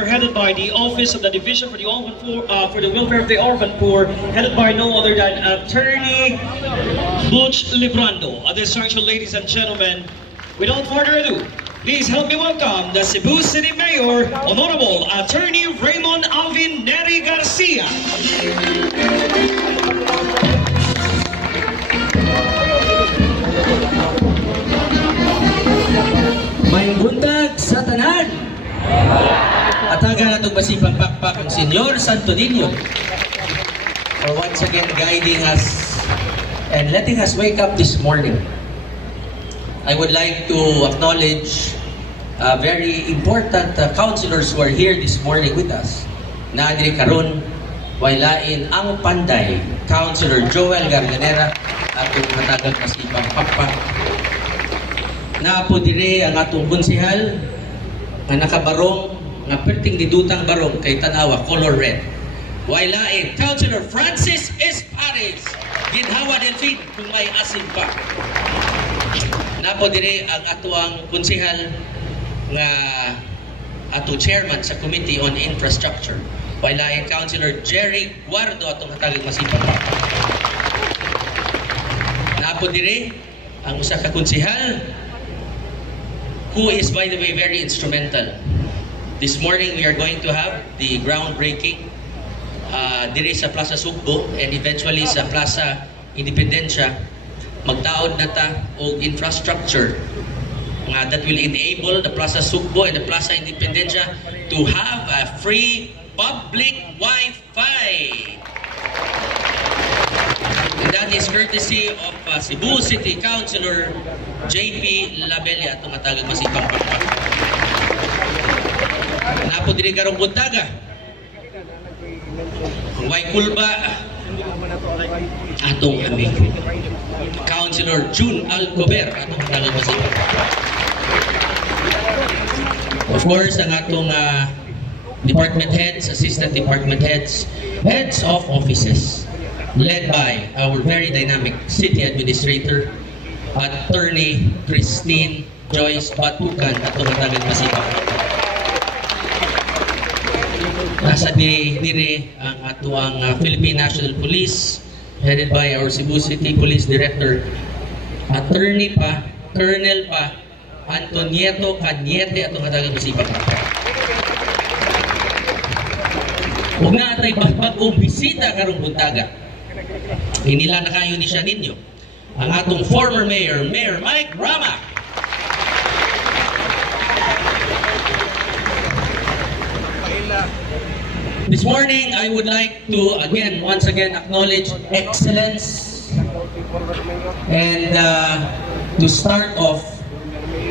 headed by the Office of the Division for the Orphan Poor, for the Welfare of the Orphan Poor, headed by no other than Attorney Butch Librando. At this junction, ladies and gentlemen, without further ado, please help me welcome the Cebu City Mayor, Honorable Attorney Raymond Alvin Neri Garcia. May buntag sa tanan. Ataga na itong masipang pakpak ang Senyor Santo Niño for once again guiding us and letting us wake up this morning. I would like to acknowledge very important councilors who are here this morning with us. Naadiri karon wailain ang Panday, Councilor Joel Garganera at ang matagal masipang pakpak. Naapo dire ang atong konsehal nga nakabarong nga perting didutang barong kay tanawa color red. Wailain Councilor Francis Espares ginhawa din feed kung may asin pa. Naapo dire ang atuang konsehal nga ato chairman sa Committee on Infrastructure. Wailain Councilor Jerry Guardo atong hatagang masipag pa. Naapo dire ang usa ka konsehal who is, by the way, very instrumental. This morning, we are going to have the groundbreaking diri sa Plaza Sugbo and eventually sa Plaza Independencia. Magtaod na ta og infrastructure that will enable the Plaza Sugbo and the Plaza Independencia to have a free public Wi-Fi. And that is courtesy of Cebu City Councilor JP Labella atong matagang masipang pakpak. Napo diri karong buntaga. Way kulba atong amigo Councilor June Alcover atong matagang masipang pakpak. Of course, ang atong department heads, assistant department heads, heads of offices, led by our very dynamic city administrator, Attorney Christine Joyce Batukan at tumatagal masipag. Nasa diri ang atuang Philippine National Police, headed by our Cebu City Police Director, Attorney pa, Colonel pa, Antonieto Cañete at tumatagal masipag. Huwag na atay bagong bisita karong buntaga. Hinila na kayo ni siya ninyo ang atong former mayor, Mayor Mike Rama. This morning, I would like to once again acknowledge excellence and to start off,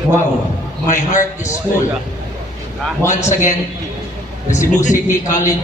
wow, my heart is full. Once again, the Cebu City College